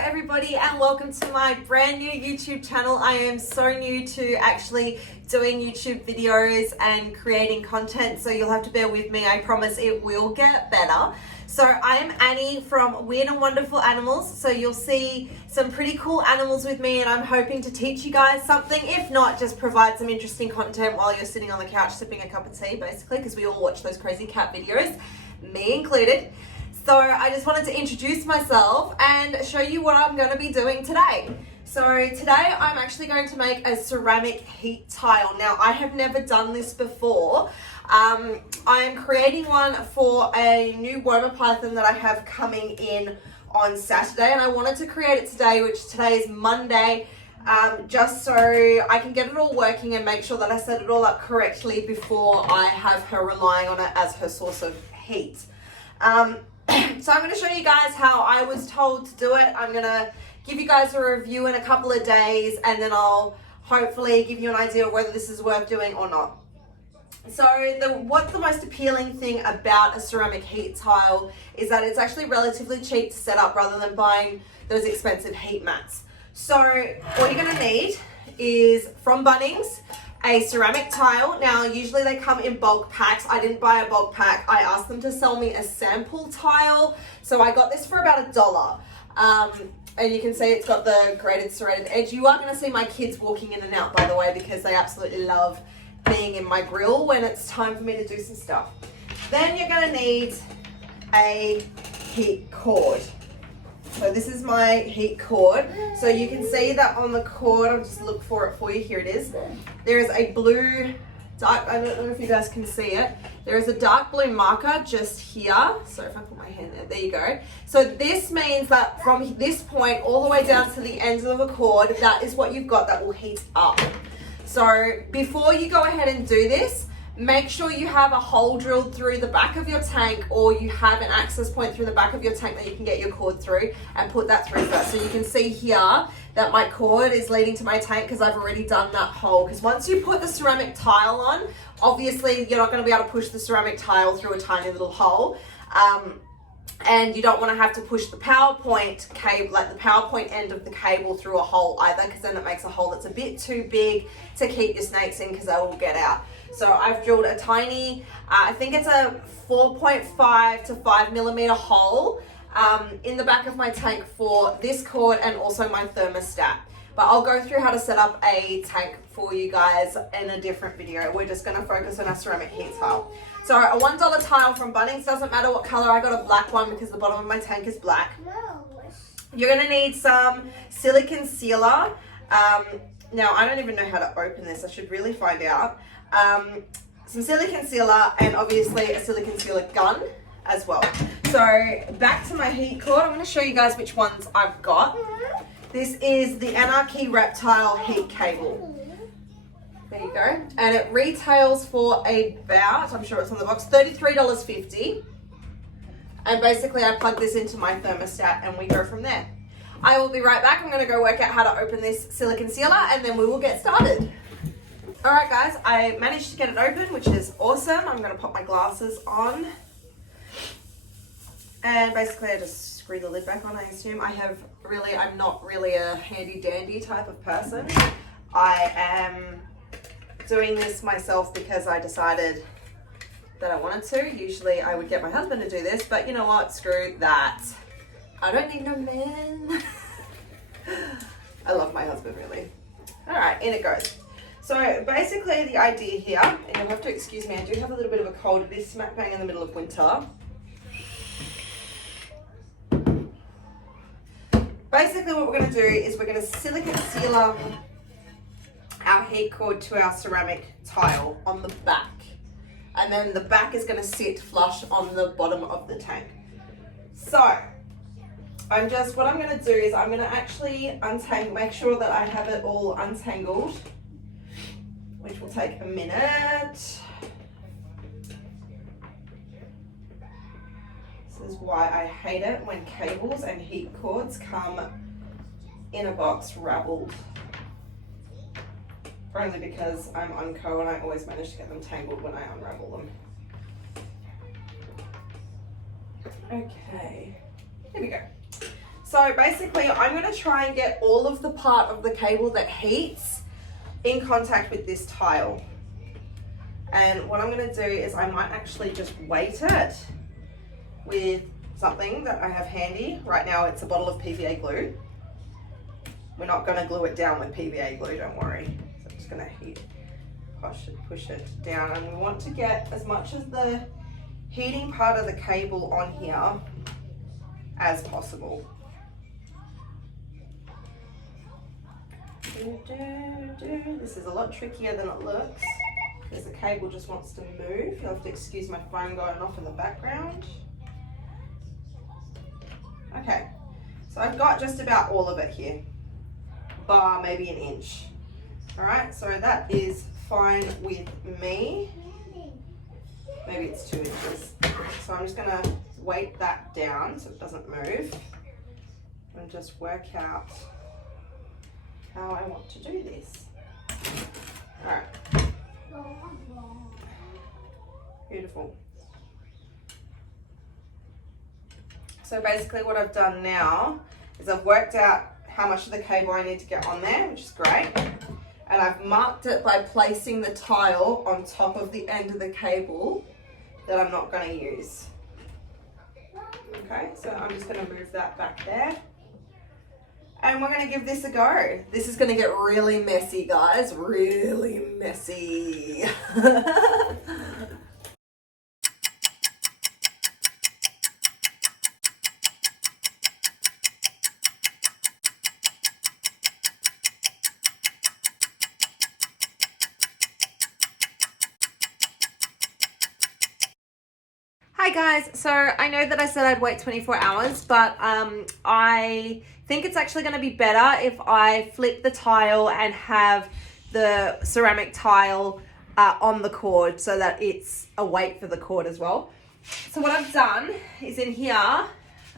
everybody and welcome to my brand new YouTube channel. I am so new to actually doing YouTube videos and creating content, so you'll have to bear with me. I promise it will get better. So I am Annie from Weird and Wonderful Animals. So you'll see some pretty cool animals with me, and I'm hoping to teach you guys something. If not, just provide some interesting content while you're sitting on the couch sipping a cup of tea, basically, because we all watch those crazy cat videos, me included. So I just wanted to introduce myself and show you what I'm going to be doing today. So today I'm actually going to make a ceramic heat tile. Now I have never done this before. I am creating one for a new wormer python that I have coming in on Saturday, and I wanted to create it today, which today is Monday, just so I can get it all working and make sure that I set it all up correctly before I have her relying on it as her source of heat. So I'm going to show you guys how I was told to do it. I'm going to give you guys a review in a couple of days, and then I'll hopefully give you an idea of whether this is worth doing or not. So what's the most appealing thing about a ceramic heat tile is that it's actually relatively cheap to set up rather than buying those expensive heat mats. So what you're going to need is, from Bunnings, a ceramic tile. Now usually they come in bulk packs. I didn't buy a bulk pack. I asked them to sell me a sample tile, so I got this for about $1. And you can see it's got the graded serrated edge. You are going to see my kids walking in and out, by the way, because they absolutely love being in my grill when it's time for me to do some stuff. Then you're going to need a heat cord. So this is my heat cord. So you can see that on the cord, I'll just look for it for you. Here it is. There is a blue, dark, I don't know if you guys can see it. There is a dark blue marker just here. So if I put my hand there you go. So this means that from this point all the way down to the ends of the cord, that is what you've got that will heat up. So before you go ahead and do this, make sure you have a hole drilled through the back of your tank, or you have an access point through the back of your tank that you can get your cord through, and put that through first. So you can see here that my cord is leading to my tank because I've already done that hole. Because once you put the ceramic tile on, obviously you're not going to be able to push the ceramic tile through a tiny little hole. And you don't want to have to push the PowerPoint cable, like the PowerPoint end of the cable, through a hole either, because then it makes a hole that's a bit too big to keep your snakes in, because they will get out. So I've drilled a tiny, I think it's a 4.5 to 5 millimeter hole in the back of my tank for this cord and also my thermostat. But I'll go through how to set up a tank for you guys in a different video. We're just going to focus on our ceramic heat tile. So a $1 tile from Bunnings, doesn't matter what color. I got a black one because the bottom of my tank is black. You're going to need some silicone sealer. Now I don't even know how to open this. I should really find out. Some silicone sealer, and obviously a silicone sealer gun as well. So back to my heat cord. I'm going to show you guys which ones I've got. This is the Anarchy Reptile heat cable. There you go. And it retails for about, I'm sure it's on the box, $33.50. And basically I plug this into my thermostat and we go from there. I will be right back. I'm going to go work out how to open this silicone sealer, and then we will get started. Alright guys, I managed to get it open, which is awesome. I'm going to pop my glasses on. And basically I just screw the lid back on, I assume. I'm not really a handy dandy type of person. I am doing this myself because I decided that I wanted to. Usually I would get my husband to do this, but you know what? Screw that. I don't need no man. I love my husband, really. Alright, in it goes. So basically the idea here, and you'll have to excuse me, I do have a little bit of a cold. It is smack bang in the middle of winter. Basically what we're going to do is we're going to silicone sealer our heat cord to our ceramic tile on the back. And then the back is going to sit flush on the bottom of the tank. So what I'm going to do is I'm going to actually make sure that I have it all untangled, which will take a minute. This is why I hate it when cables and heat cords come in a box raveled. Only because I'm unco and I always manage to get them tangled when I unravel them. Okay, here we go. So basically I'm going to try and get all of the part of the cable that heats in contact with this tile. And what I'm going to do is I might actually just weight it with something that I have handy. Right now it's a bottle of PVA glue. We're not going to glue it down with PVA glue, don't worry. So I'm just going to push it down, and we want to get as much of the heating part of the cable on here as possible. This is a lot trickier than it looks because the cable just wants to move. You'll have to excuse my phone going off in the background. Okay, so I've got just about all of it here, bar maybe an inch. All right, so that is fine with me. Maybe it's 2 inches. So I'm just gonna weight that down so it doesn't move and just work out how I want to do this. All right. Beautiful. So basically what I've done now is I've worked out how much of the cable I need to get on there, which is great. And I've marked it by placing the tile on top of the end of the cable that I'm not going to use. Okay, so I'm just going to move that back there. And we're going to give this a go. This is going to get really messy, guys. Really messy. Hi guys, so I know that I said I'd wait 24 hours, but I think it's actually going to be better if I flip the tile and have the ceramic tile on the cord so that it's a weight for the cord as well. So what I've done is in here,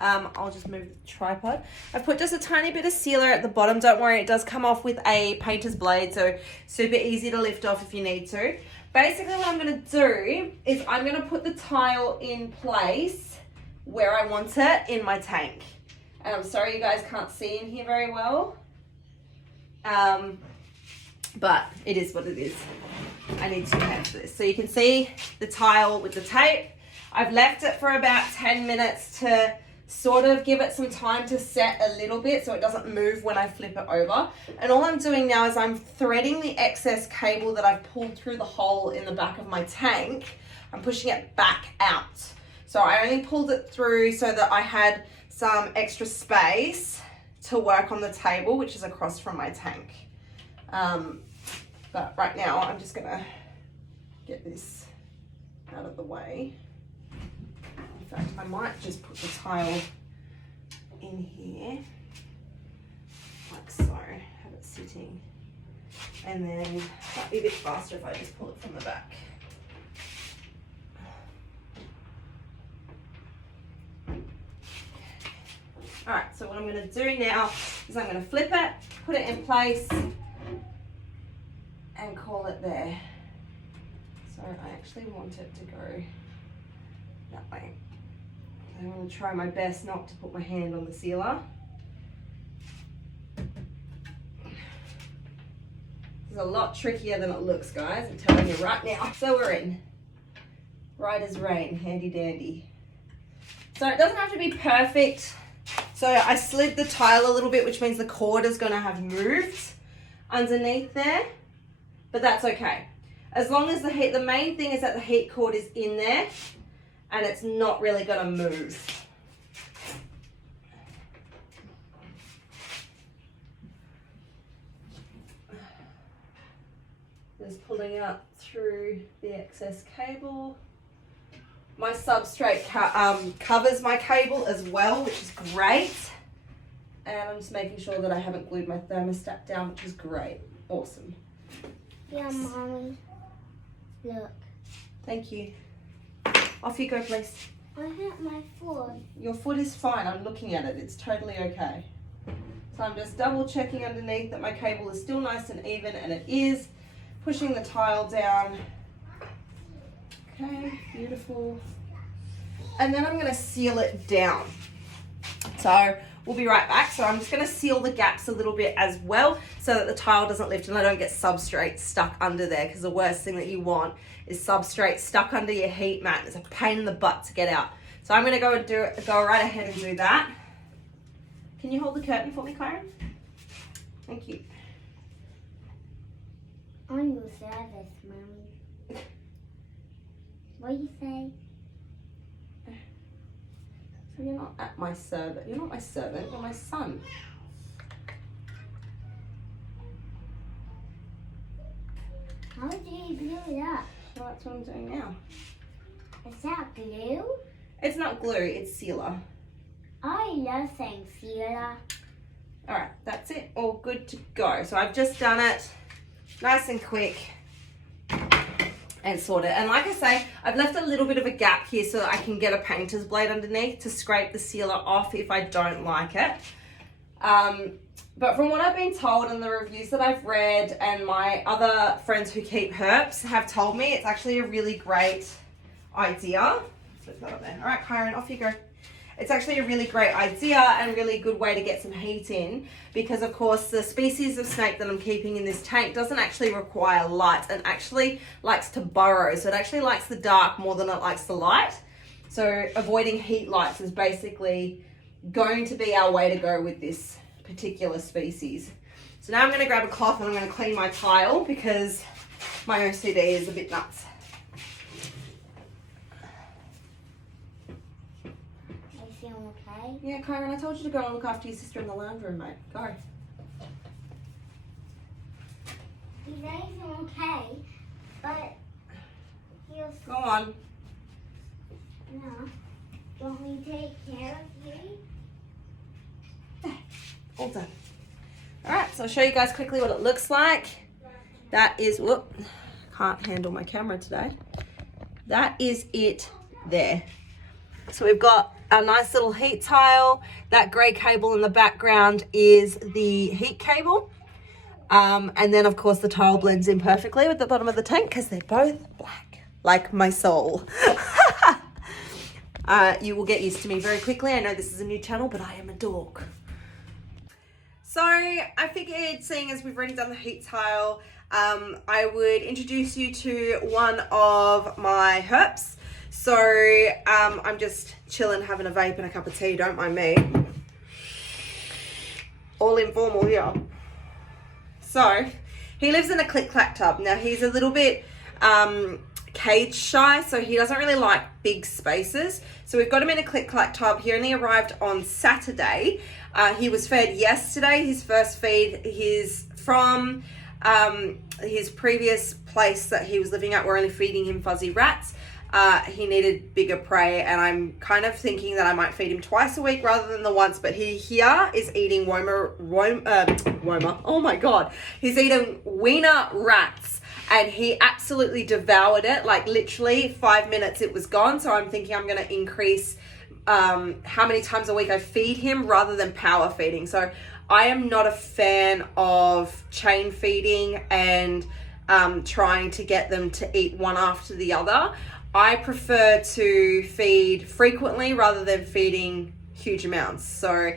I'll just move the tripod. I've put just a tiny bit of sealer at the bottom. Don't worry, it does come off with a painter's blade, so super easy to lift off if you need to. Basically what I'm going to do is I'm going to put the tile in place where I want it in my tank. And I'm sorry you guys can't see in here very well. But it is what it is. I need 2 hands for this. So you can see the tile with the tape. I've left it for about 10 minutes to sort of give it some time to set a little bit so it doesn't move when I flip it over. And all I'm doing now is I'm threading the excess cable that I've pulled through the hole in the back of my tank. I'm pushing it back out. So I only pulled it through so that I had some extra space to work on the table, which is across from my tank. But right now I'm just gonna get this out of the way. In fact, I might just put the tile in here, like so, have it sitting. And then it might be a bit faster if I just pull it from the back. All right, so what I'm gonna do now is I'm gonna flip it, put it in place, and call it there. So I actually want it to go that way. I'm going to try my best not to put my hand on the sealer. It's a lot trickier than it looks, guys, I'm telling you right now. So we're in. Right as rain, handy dandy. So it doesn't have to be perfect. So I slid the tile a little bit, which means the cord is going to have moved underneath there, but that's okay. As long as the main thing is that the heat cord is in there and it's not really going to move. Just pulling out through the excess cable. My substrate covers my cable as well, which is great. And I'm just making sure that I haven't glued my thermostat down, which is great. Awesome. Yeah, Mommy. Look. Thank you. Off you go, please. I hit my foot. Your foot is fine. I'm looking at it. It's totally okay. So I'm just double checking underneath that my cable is still nice and even, and it is. Pushing the tile down. Okay, beautiful. And then I'm going to seal it down. So We'll be right back. So I'm just going to seal the gaps a little bit as well so that the tile doesn't lift and I don't get substrate stuck under there, because the worst thing that you want is substrate stuck under your heat mat. It's a pain in the butt to get out. So I'm going to go right ahead and do that. Can you hold the curtain for me, Kyron? Thank you. On your service, Mommy. What do you say? So you're not at my servant. You're not my servant. You're my son. How do you glue it up? Well, that's what I'm doing now. Is that glue? It's not glue. It's sealer. I love saying sealer. All right, that's it. All good to go. So I've just done it nice and quick and sorted. And like I say, I've left a little bit of a gap here so that I can get a painter's blade underneath to scrape the sealer off if I don't like it. But from what I've been told and the reviews that I've read, and my other friends who keep herps have told me, it's actually a really great idea. Put that up there. All right, Kyron, off you go. It's actually a really great idea and really good way to get some heat in, because of course the species of snake that I'm keeping in this tank doesn't actually require light and actually likes to burrow. So it actually likes the dark more than it likes the light. So avoiding heat lights is basically going to be our way to go with this particular species. So now I'm going to grab a cloth and I'm going to clean my tile because my OCD is a bit nuts. Okay. Yeah, Kyron, I told you to go and look after your sister in the lounge room, mate. Go. He's okay, but he'll... Go on. No. Do you want me to take care of you? All done. All right, so I'll show you guys quickly what it looks like. That is, whoop, can't handle my camera today. That is it there. So we've got a nice little heat tile. That grey cable in the background is the heat cable. And then of course the tile blends in perfectly with the bottom of the tank because they're both black, like my soul. You will get used to me very quickly. I know this is a new channel, but I am a dork. So I figured, seeing as we've already done the heat tile, I would introduce you to one of my herps. So I'm just chilling, having a vape and a cup of tea, don't mind me. All informal here. So he lives in a click-clack tub. Now he's a little bit cage shy, so he doesn't really like big spaces. So we've got him in a click-clack tub. He only arrived on Saturday. He was fed yesterday. His first feed, he's from his previous place that he was living at. We're only feeding him fuzzy rats. He needed bigger prey, and I'm kind of thinking that I might feed him twice a week rather than the once, but he here is eating Woma. Oh my God. He's eating wiener rats, and he absolutely devoured it. Like literally 5 minutes it was gone. So I'm thinking I'm going to increase how many times a week I feed him rather than power feeding. So I am not a fan of chain feeding and trying to get them to eat one after the other. I prefer to feed frequently rather than feeding huge amounts. So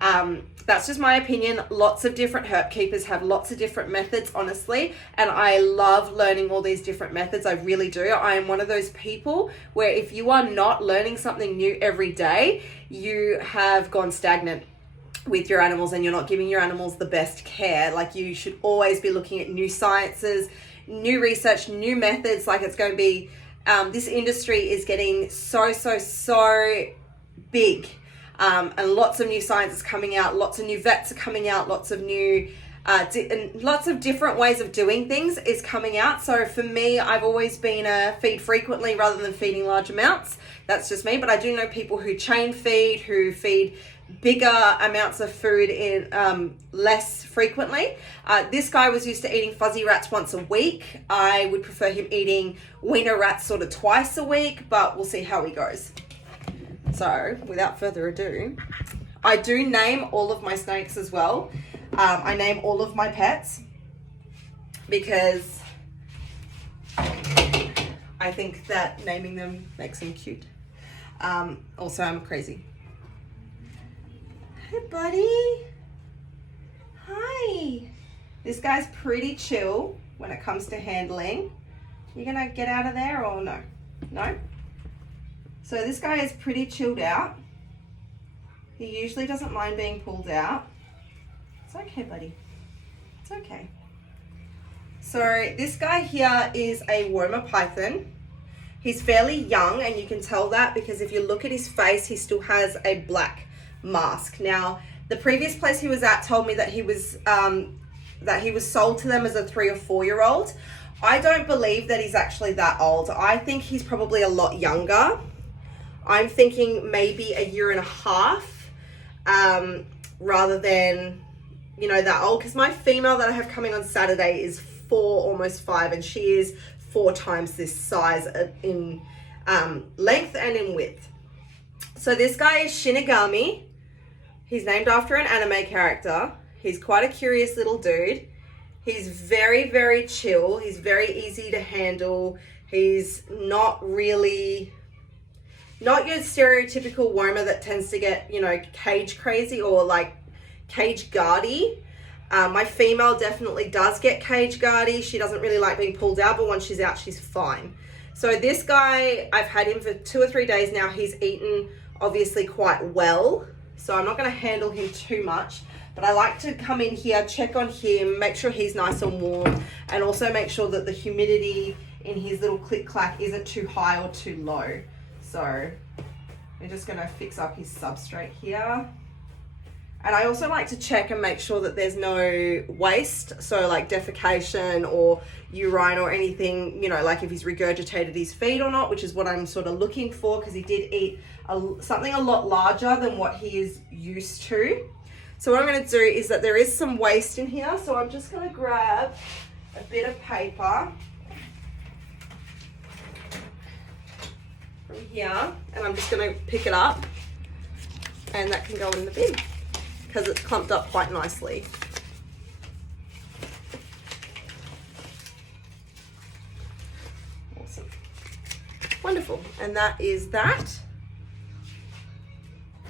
that's just my opinion. Lots of different herp keepers have lots of different methods, honestly, and I love learning all these different methods. I really do. I am one of those people where if you are not learning something new every day, you have gone stagnant with your animals and you're not giving your animals the best care. Like, you should always be looking at new sciences, new research, new methods. Like, it's going to be this industry is getting so big, and lots of new science is coming out, lots of new vets are coming out, lots of new and lots of different ways of doing things is coming out. So for me, I've always been a feed frequently rather than feeding large amounts. That's just me, but I do know people who chain feed, who feed bigger amounts of food in less frequently. This guy was used to eating fuzzy rats once a week. I would prefer him eating wiener rats sort of twice a week, but we'll see how he goes. So without further ado, I do name all of my snakes as well. I name all of my pets because I think that naming them makes them cute. Also, I'm crazy. Hey, buddy. Hi. This guy's pretty chill when it comes to handling. You gonna get out of there or no? No? So this guy is pretty chilled out. He usually doesn't mind being pulled out. It's okay, buddy. It's okay. So this guy here is a Woma python. He's fairly young, and you can tell that because if you look at his face, he still has a black mask. Now, the previous place he was at told me that he was sold to them as a 3 or 4 year old. I don't believe that he's actually that old. I think he's probably a lot younger. I'm thinking maybe a 1.5 years, rather than, you know, that old. Because my female that I have coming on Saturday is 4, almost 5, and she is 4 times this size in length and in width. So this guy is Shinigami. He's named after an anime character. He's quite a curious little dude. He's very, very chill. He's very easy to handle. He's not your stereotypical Woma that tends to get, you know, cage crazy or like cage guardy. My female definitely does get cage guardy. She doesn't really like being pulled out, but once she's out, she's fine. So this guy, I've had him for 2 or 3 days now. He's eaten obviously quite well. So I'm not going to handle him too much, but I like to come in here, check on him, make sure he's nice and warm, and also make sure that the humidity in his little click clack isn't too high or too low. So we're just going to fix up his substrate here. And I also like to check and make sure that there's no waste, so like defecation or urine or anything, you know, like if he's regurgitated his feed or not, which is what I'm sort of looking for, because he did eat something a lot larger than what he is used to. So what I'm going to do is that there is some waste in here, so I'm just going to grab a bit of paper from here, and I'm just going to pick it up, and that can go in the bin, because it's clumped up quite nicely. Awesome. Wonderful. And that is that.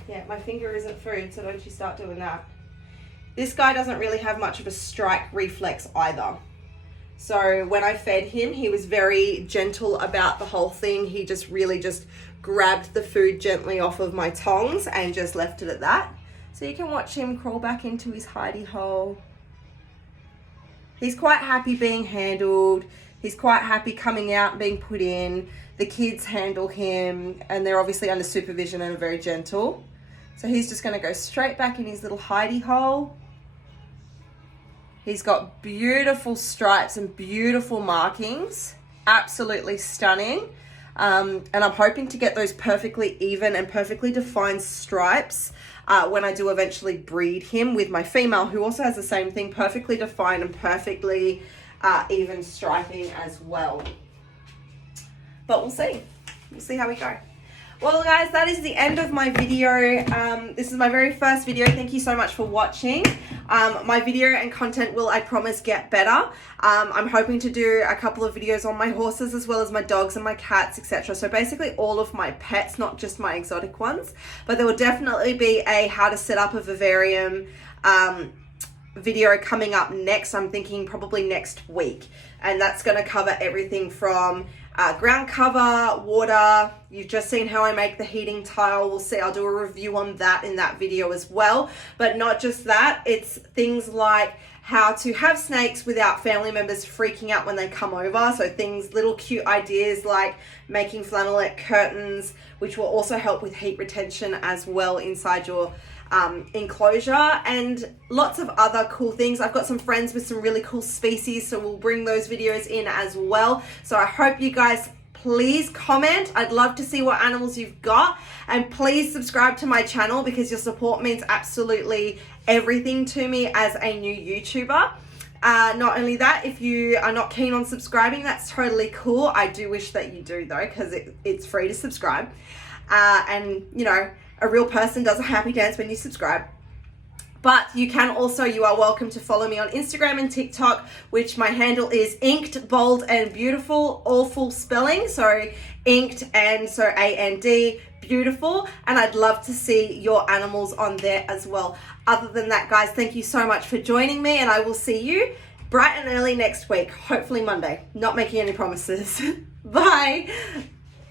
Yeah, my finger isn't food, so don't you start doing that. This guy doesn't really have much of a strike reflex either. So when I fed him, he was very gentle about the whole thing. He just really just grabbed the food gently off of my tongs and just left it at that. So you can watch him crawl back into his hidey hole. He's quite happy being handled. He's quite happy coming out and being put in. The kids handle him, and they're obviously under supervision and are very gentle. So he's just going to go straight back in his little hidey hole. He's got beautiful stripes and beautiful markings. Absolutely stunning. And I'm hoping to get those perfectly even and perfectly defined stripes when I do eventually breed him with my female, who also has the same thing, perfectly defined and perfectly even striping as well. But we'll see. We'll see how we go. Well, guys, that is the end of my video. This is my very first video. Thank you so much for watching. My video and content will, I promise, get better. I'm hoping to do a couple of videos on my horses as well as my dogs and my cats, etc. So basically all of my pets, not just my exotic ones. But there will definitely be a how to set up a vivarium video coming up next. I'm thinking probably next week. And that's going to cover everything from ground cover, water. You've just seen how I make the heating tile. We'll see, I'll do a review on that in that video as well. But not just that, it's things like how to have snakes without family members freaking out when they come over. So things, little cute ideas like making flannelette curtains, which will also help with heat retention as well inside your enclosure, and lots of other cool things. I've got some friends with some really cool species, so we'll bring those videos in as well. So I hope you guys please comment. I'd love to see what animals you've got, and please subscribe to my channel because your support means absolutely everything to me as a new YouTuber. Not only that, if you are not keen on subscribing, that's totally cool. I do wish that you do though, because it's free to subscribe. And you know, a real person does a happy dance when you subscribe. But you are welcome to follow me on Instagram and TikTok, which my handle is inked, bold, and beautiful, all full spelling. So inked and so AND, beautiful. And I'd love to see your animals on there as well. Other than that, guys, thank you so much for joining me, and I will see you bright and early next week, hopefully Monday. Not making any promises. Bye.